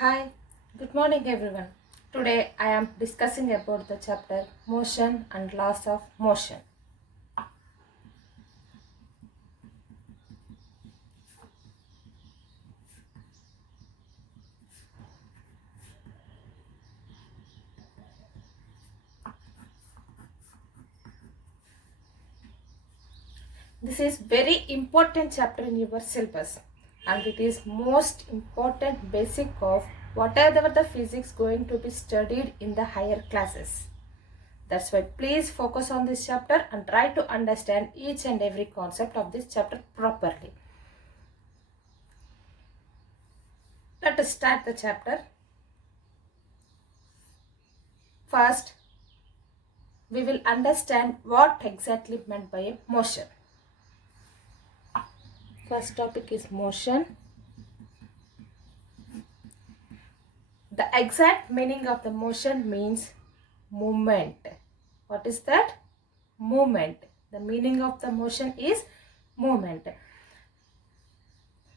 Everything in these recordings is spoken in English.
Hi, good morning everyone. Today I am discussing about the chapter Motion and Laws of Motion. This is very important chapter in your syllabus and it is most important basic of whatever the physics going to be studied in the higher classes. That's why please focus on this chapter and try to understand each and every concept of this chapter properly. Let us start the chapter. First, we will understand what exactly meant by a motion. First topic is motion. The exact meaning of the motion means movement. What is that? Movement. The meaning of the motion is movement.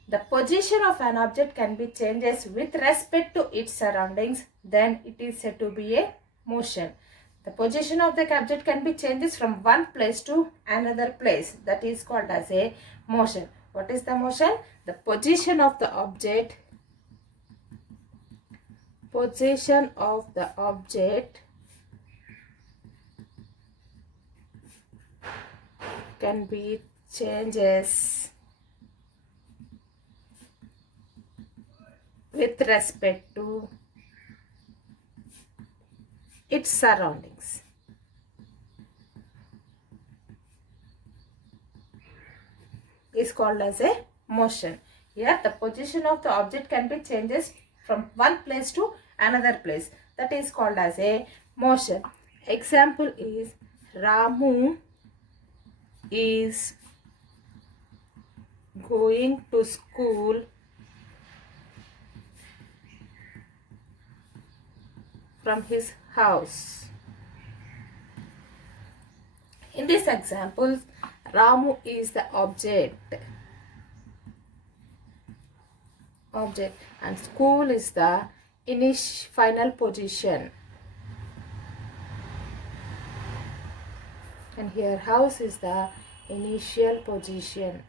The position of an object can be changes with respect to its surroundings, then it is said to be a motion. The position of the object can be changes from one place to another place. That is called as a motion. What is the motion? The position of the object can be changes with respect to its surroundings. Is called as a motion. Here the position of the object can be changes from one place to another place. That is called as a motion. Example is Ramu is going to school from his house. In this example, Ramu is the object and school is the final position, and here house is the initial position.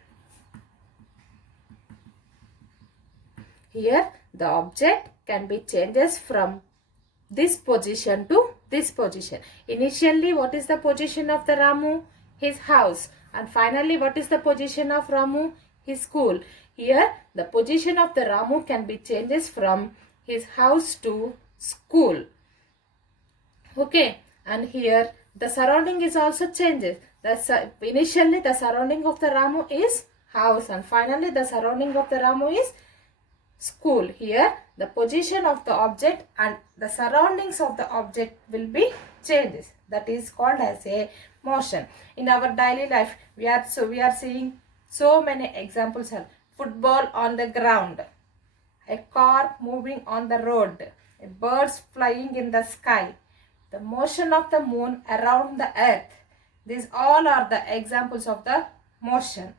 Here the object can be changes from this position to this position. Initially, what is the position of the Ramu? His house. And finally, what is the position of Ramu? His school. Here, the position of the Ramu can be changes from his house to school. Okay. And here, the surrounding is also changes. Initially, the surrounding of the Ramu is house. And finally, the surrounding of the Ramu is school. Here the position of the object and the surroundings of the object will be changes. That is called as a motion. In our daily life we are seeing so many examples of football on the ground, a car moving on the road, a birds flying in the sky, the motion of the moon around the earth. These all are the examples of the motion.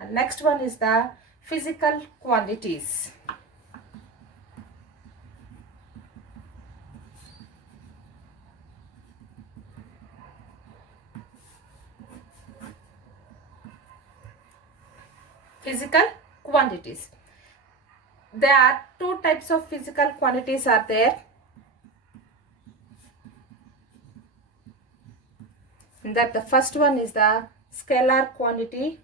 And next one is the physical quantities. Physical quantities. There are two types of physical quantities are there. That the first one is the scalar quantity,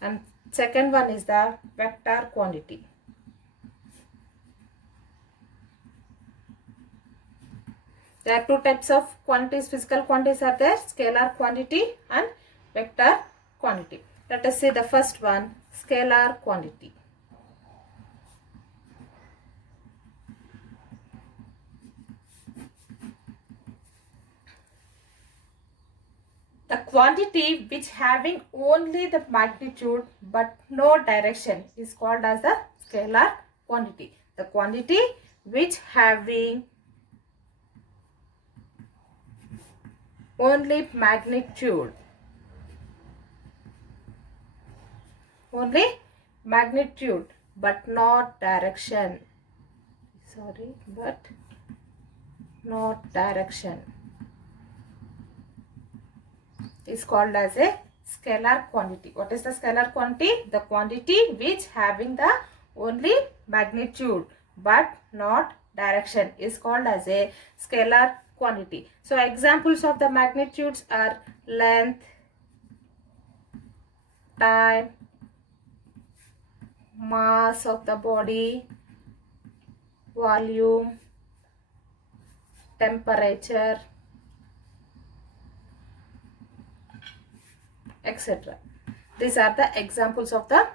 and second one is the vector quantity. There are two types of quantities, physical quantities are there, scalar quantity and vector quantity. Let us see the first one, scalar quantity. The quantity which having only the magnitude but no direction is called as the scalar quantity. The quantity which having only magnitude only magnitude but not direction. Sorry, but not direction is called as a scalar quantity. What is the scalar quantity? The quantity which having the only magnitude but not direction is called as a scalar quantity. So examples of the magnitudes are length, time, mass of the body, volume, temperature, etc. These are the examples of the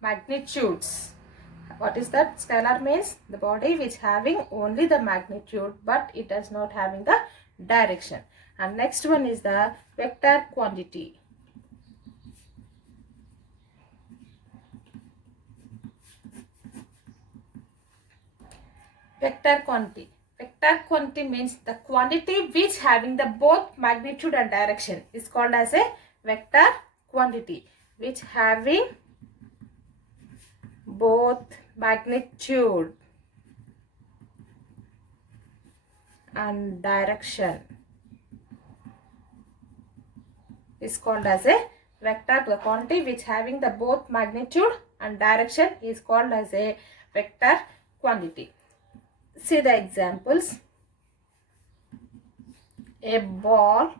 magnitudes. What is that? Scalar means the body which having only the magnitude but it does not having the direction. And next one is the vector quantity. Vector quantity. Vector quantity means the quantity which having the both magnitude and direction is called as a vector quantity, which having both magnitude and direction is called as a vector. The quantity which having the both magnitude and direction is called as a vector quantity. See the examples. A ball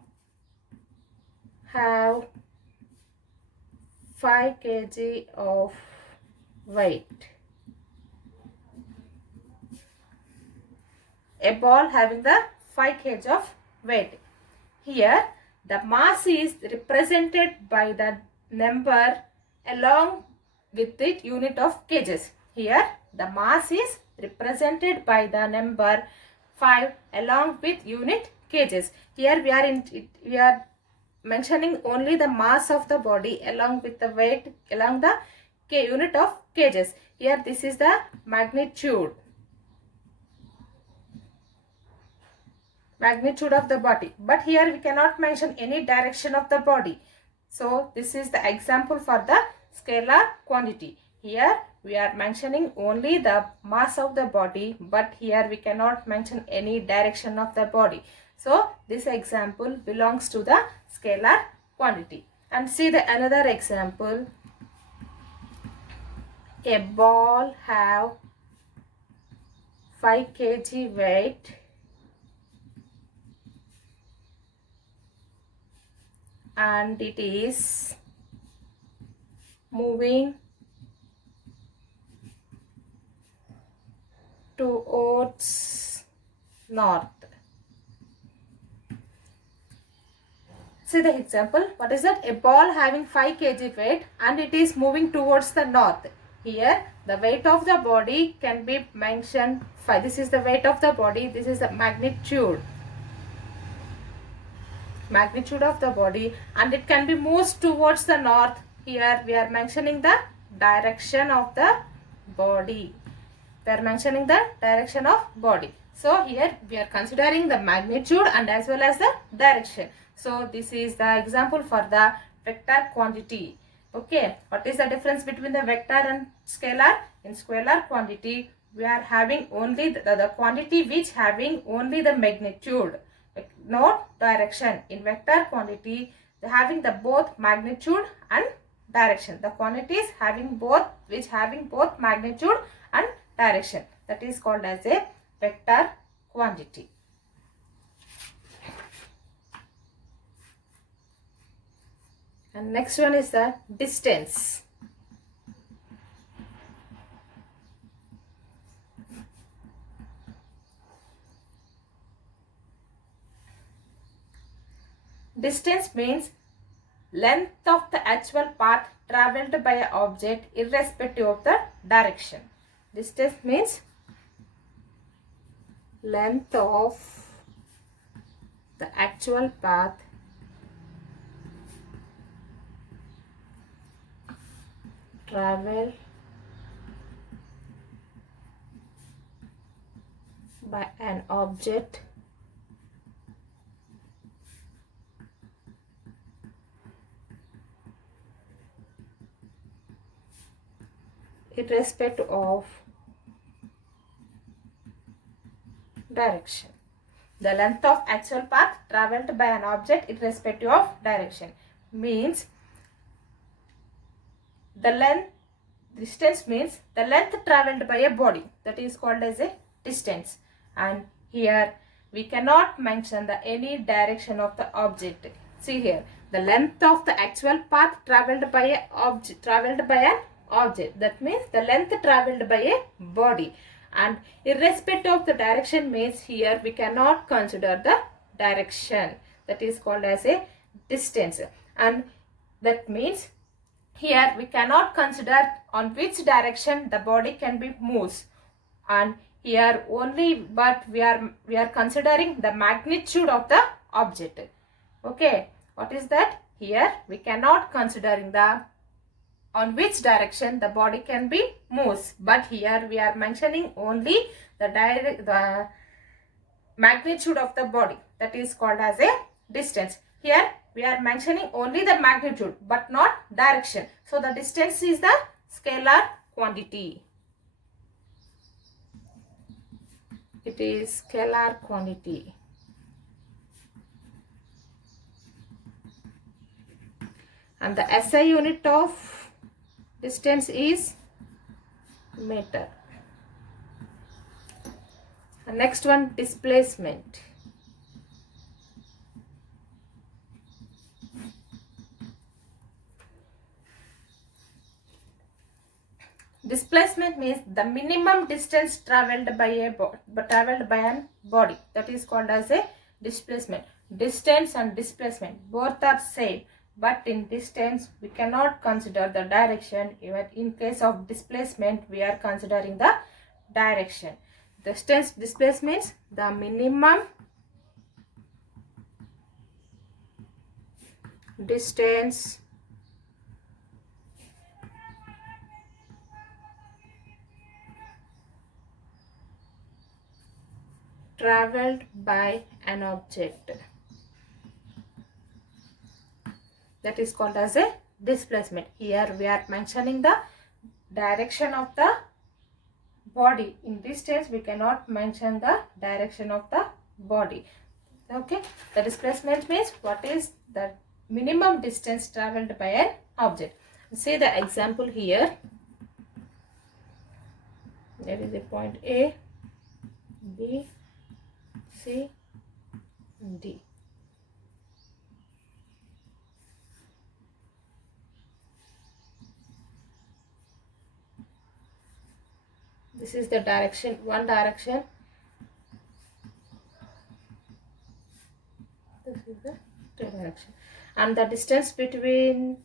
have 5 kg of weight. A ball having the 5 kg of weight. Here the mass is represented by the number along with its unit of kgs. Here the mass is represented by the number 5 along with unit kgs. Here we are mentioning only the mass of the body along with the weight along the unit of kgs. Here this is the magnitude of the body, but here we cannot mention any direction of the body. So this is the example for the scalar quantity. Here we are mentioning only the mass of the body, but here we cannot mention any direction of the body. So this example belongs to the scalar quantity. And see the another example. A ball have 5 kg weight and it is moving towards north. See the example. What is that? A ball having 5 kg weight and it is moving towards the north. Here the weight of the body can be mentioned 5. This is the weight of the body. This is the magnitude of the body, and it can be moved towards the north. Here we are mentioning the direction of the body. We are mentioning the direction of body. So here we are considering the magnitude and as well as the direction. So this is the example for the vector quantity. Okay, what is the difference between the vector and scalar? In scalar quantity we are having only the quantity which having only the magnitude, no direction. In vector quantity having the both magnitude and direction. The quantities having both, which having both magnitude and direction, that is called as a vector quantity. And next one is the distance. Distance means length of the actual path travelled by an object irrespective of the direction. Distance means length of the actual path travelled by an object irrespective of direction. The length of actual path traveled by an object irrespective of direction means distance means the length traveled by a body, that is called as a distance. And here we cannot mention the any direction of the object. See here, the length of the actual path traveled by an object, that means the length traveled by a body. And irrespective of the direction means here we cannot consider the direction, that is called as a distance. And that means here we cannot consider on which direction the body can be moves, and here only but we are considering the magnitude of the object. Okay, what is that? Here we cannot considering the on which direction the body can be moves, but here we are mentioning only the magnitude of the body, that is called as a distance. Here we are mentioning only the magnitude but not direction. So the distance is the scalar quantity. It is scalar quantity. And the SI unit of distance is meter. The next one, displacement. Displacement means the minimum distance traveled by an body, that is called as a displacement. Distance and displacement both are same, but in distance we cannot consider the direction. Even in case of displacement we are considering the direction. Distance displacement, the minimum distance traveled by an object, that is called as a displacement. Here we are mentioning the direction of the body. In distance we cannot mention the direction of the body. Okay, the displacement means what is the minimum distance traveled by an object. See the example here. There is a point A, B, C, D. This is the direction, one direction. This is the two direction. And the distance between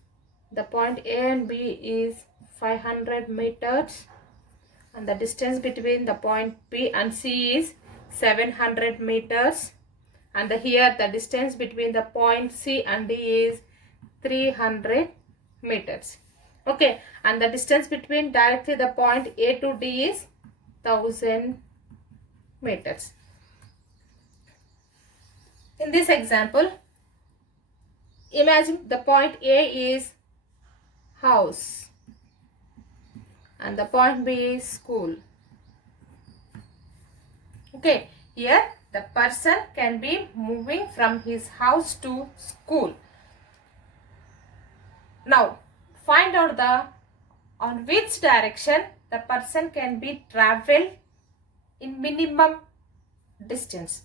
the point A and B is 500 meters. And the distance between the point B and C is 700 meters. And here the distance between the point C and D is 300 meters. Okay, and the distance between directly the point A to D is 1000 meters. In this example, imagine the point A is house and the point B is school. Okay, here the person can be moving from his house to school. Now find out on which direction the person can be traveled in minimum distance.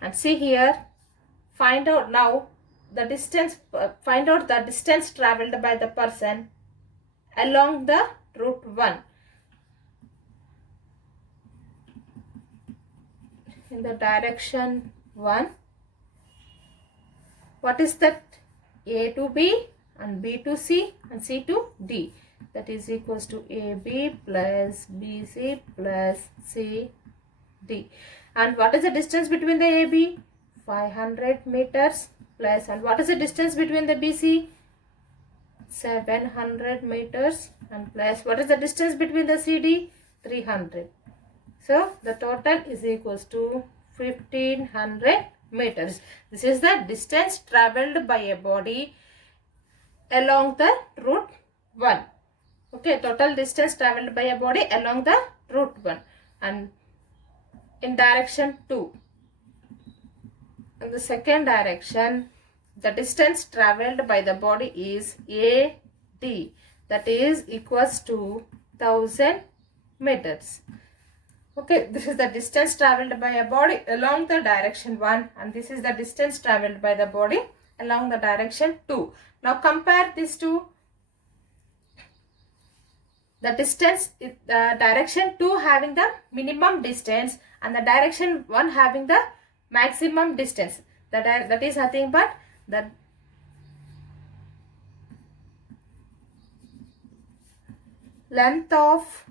And see here, find out now the distance, find out the distance traveled by the person along the route 1. In the direction 1, what is that? A to B and B to C and C to D. That is equals to AB plus BC plus CD. And what is the distance between the AB? 500 meters plus, and what is the distance between the BC? 700 meters, and plus what is the distance between the CD? 300. So the total is equals to 1500 meters. This is the distance traveled by a body along the route 1. Okay, total distance traveled by a body along the route 1 and in direction 2. In the second direction, the distance traveled by the body is AD, that is equals to 1000 meters. Okay, this is the distance traveled by a body along the direction 1 and this is the distance traveled by the body along the direction 2. Now compare these two. The distance, direction 2 having the minimum distance and the direction 1 having the maximum distance. That is nothing but the length of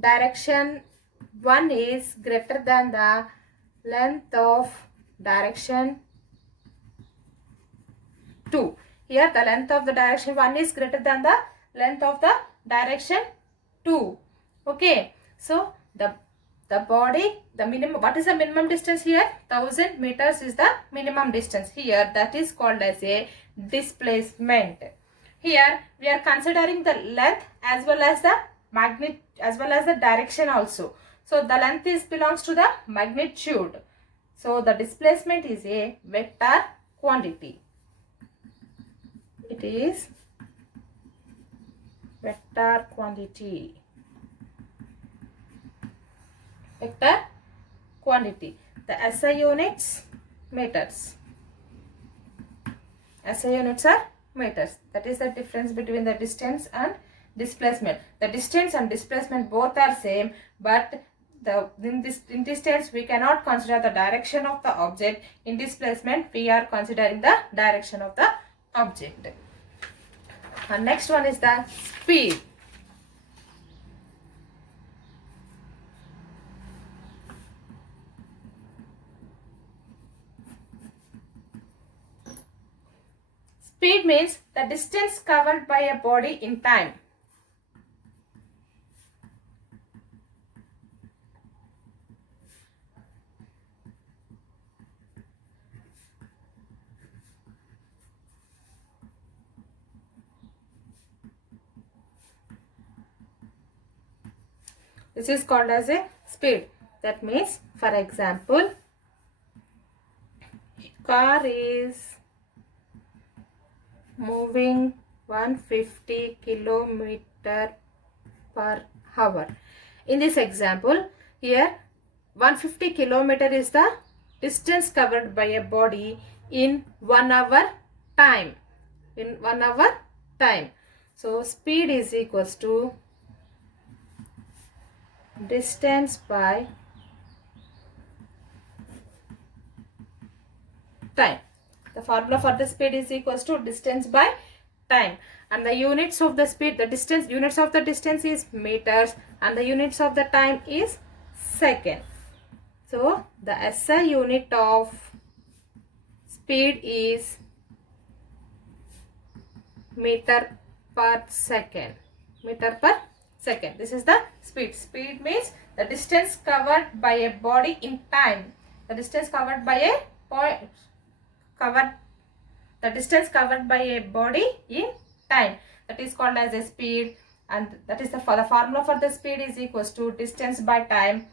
direction 1 is greater than the length of direction 2. Here the length of the direction 1 is greater than the length of the direction 2. Okay, so the body, the minimum, what is the minimum distance here? 1000 meters is the minimum distance here, that is called as a displacement. Here we are considering the length as well as the magnitude as well as the direction also. So the length is belongs to the magnitude. So the displacement is a vector quantity. It is vector quantity. Vector quantity. The SI units meters. SI units are meters. That is the difference between the distance and displacement. The distance and displacement both are same, but in distance we cannot consider the direction of the object. In displacement we are considering the direction of the object. And next one is the speed. Speed means the distance covered by a body in time. This is called as a speed. That means, for example, a car is moving 150 kilometer per hour. In this example, here 150 kilometer is the distance covered by a body in 1 hour time. In 1 hour time. So speed is equals to distance by time. The formula for the speed is equals to distance by time, and the units of the speed, the distance, units of the distance is meters and the units of the time is second. So the SI unit of speed is meter per second. Meter per second. This is the speed. Speed means the distance covered by a body in time. The distance covered by a the distance covered by a body in time. That is called as a speed, and that is the formula for the speed is equals to distance by time.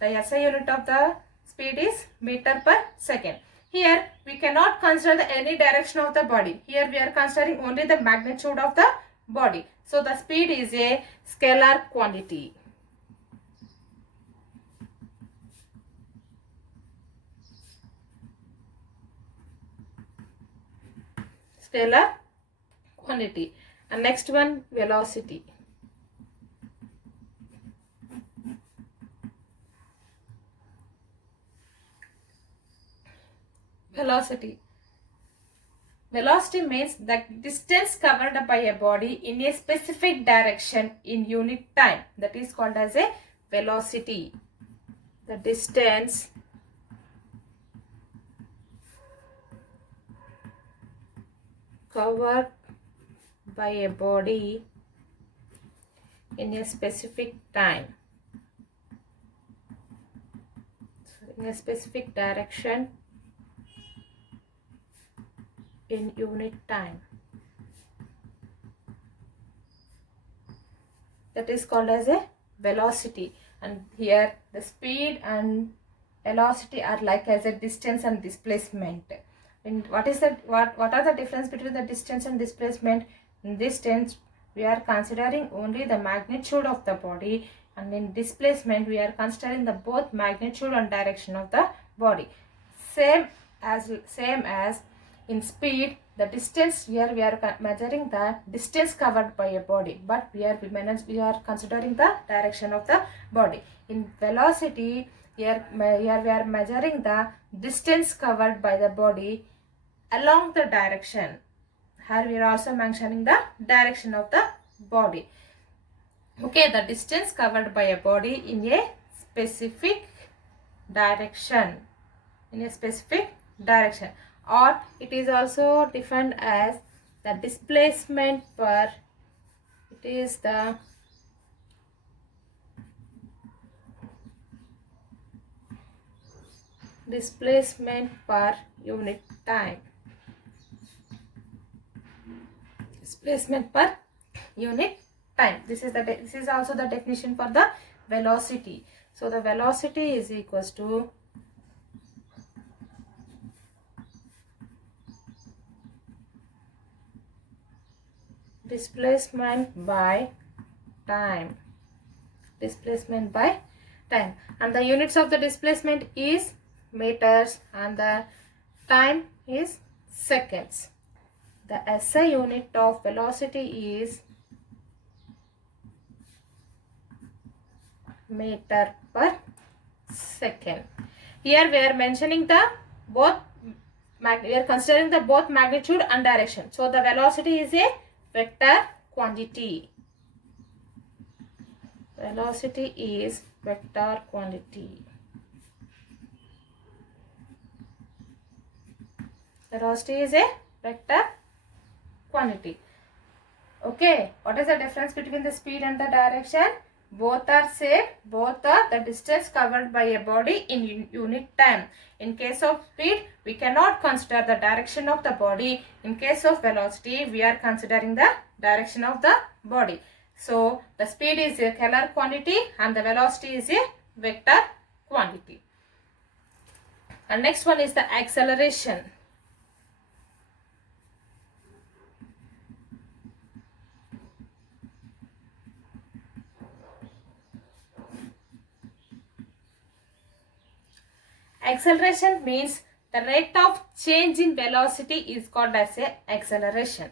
The SI unit of the speed is meter per second. Here we cannot consider any direction of the body. Here we are considering only the magnitude of the body. So the speed is a scalar quantity. Scalar quantity. And next one, velocity. Velocity. Velocity means the distance covered by a body in a specific direction in unit time. That is called as a velocity. The distance covered by a body in a specific time, in a specific direction in unit time. that is called as a velocity. And here the speed and velocity are like as a distance and displacement. And what are the difference between the distance and displacement? In distance we are considering only the magnitude of the body, and in displacement we are considering the both magnitude and direction of the body. Same as in speed, the distance here we are measuring the distance covered by a body, but we are considering the direction of the body. In velocity, here we are measuring the distance covered by the body along the direction. Here we are also mentioning the direction of the body. Okay, the distance covered by a body in a specific direction. Or it is also defined as the displacement per unit time. Displacement per unit time. This is also the definition for the velocity. So the velocity is equals to displacement by time. And the units of the displacement is meters and the time is seconds. The SI unit of velocity is meter per second. Here we are mentioning the both, we are considering the both magnitude and direction. So the velocity is a vector quantity. Velocity is vector quantity. Velocity is a vector quantity. Okay, what is the difference between the speed and the direction? Both are same, both are the distance covered by a body in unit time. In case of speed, we cannot consider the direction of the body. In case of velocity, we are considering the direction of the body. So, the speed is a scalar quantity and the velocity is a vector quantity. And next one is the acceleration. Acceleration means the rate of change in velocity is called as a acceleration.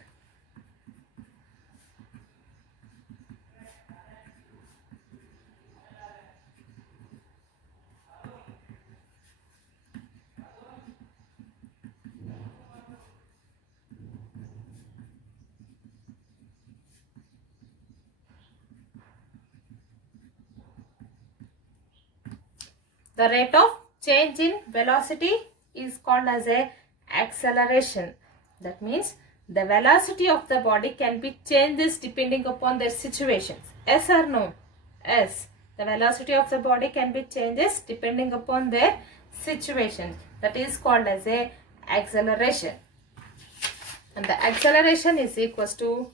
The rate of change in velocity is called as a acceleration. That means the velocity of the body can be changes depending upon their situations. Yes or no? Yes. The velocity of the body can be changes depending upon their situations. That is called as a acceleration. And the acceleration is equals to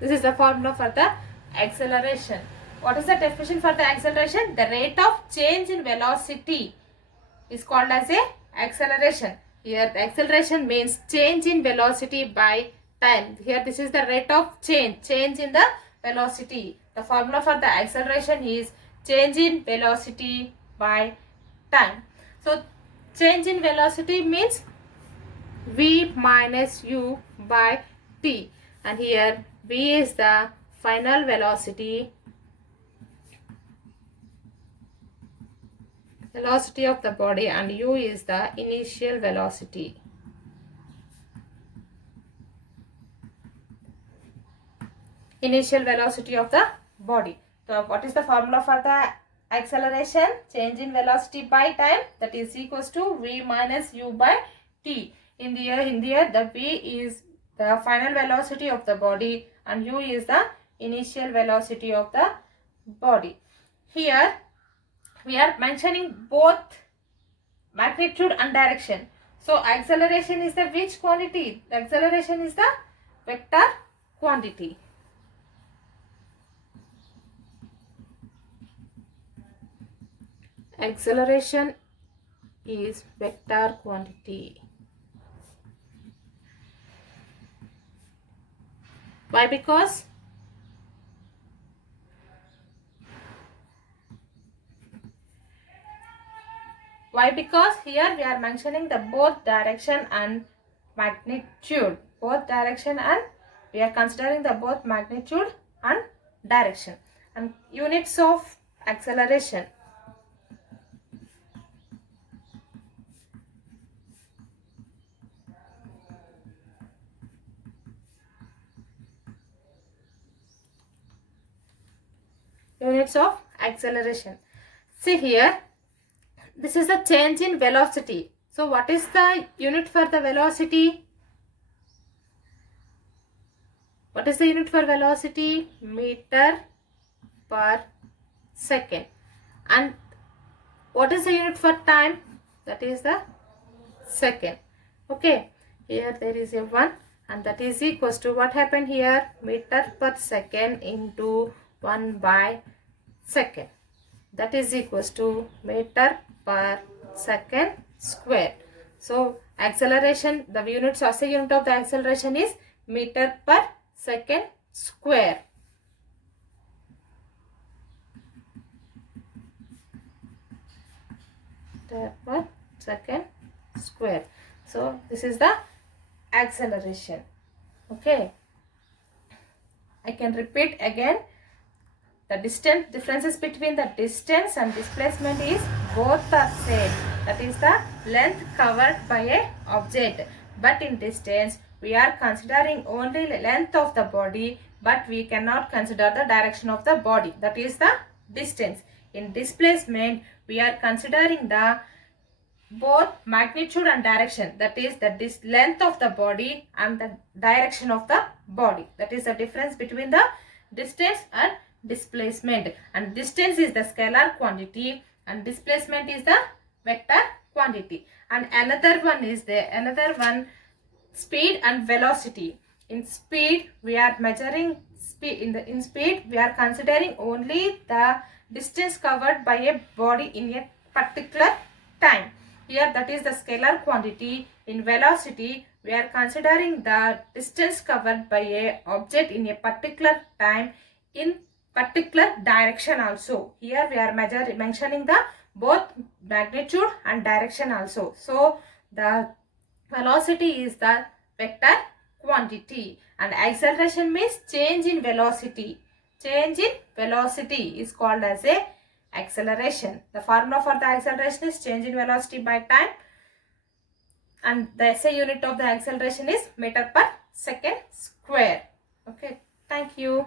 this is the formula for the acceleration. What is the definition for the acceleration? The rate of change in velocity is called as a acceleration. Here the acceleration means change in velocity by time. Here this is the rate of change in the velocity. The formula for the acceleration is change in velocity by time. So change in velocity means v minus u by t, and here v is the final velocity of the body and u is the initial velocity. Of the body. So what is the formula for the acceleration? Change in velocity by time, that is equals to v minus u by t. In here the v is the final velocity of the body and u is the initial velocity of the body. Here we are mentioning both magnitude and direction. So acceleration is the which quantity? The acceleration is the vector quantity. Acceleration is vector quantity. Why? Because here we are mentioning the both direction and magnitude. Both direction and we are considering the both magnitude and direction. And units of acceleration. Units of acceleration. See here, this is the change in velocity. So what is the unit for the velocity? What is the unit for velocity? Meter per second. And what is the unit for time? That is the second. Okay, here there is a 1 and that is equals to what happened here? Meter per second into 1 by second. That is equals to meter per second square. So acceleration, the units of the unit of the acceleration is meter per second square. Meter per second square. So this is the acceleration. Okay, I can repeat again. The differences between the distance and displacement is both are same. That is the length covered by a object. But in distance, we are considering only the length of the body, but we cannot consider the direction of the body. That is the distance. In displacement, we are considering the both magnitude and direction. That is the length of the body and the direction of the body. That is the difference between the distance and displacement. And distance is the scalar quantity and displacement is the vector quantity. And another one speed and velocity. In speed we are measuring speed. In speed we are considering only the distance covered by a body in a particular time. Here that is the scalar quantity. In velocity we are considering the distance covered by a object in a particular time in particular direction also. Here we are mentioning the both magnitude and direction also. So the velocity is the vector quantity and acceleration means change in velocity. Change in velocity is called as a acceleration. The formula for the acceleration is change in velocity by time, and the SI unit of the acceleration is meter per second square. Okay, thank you.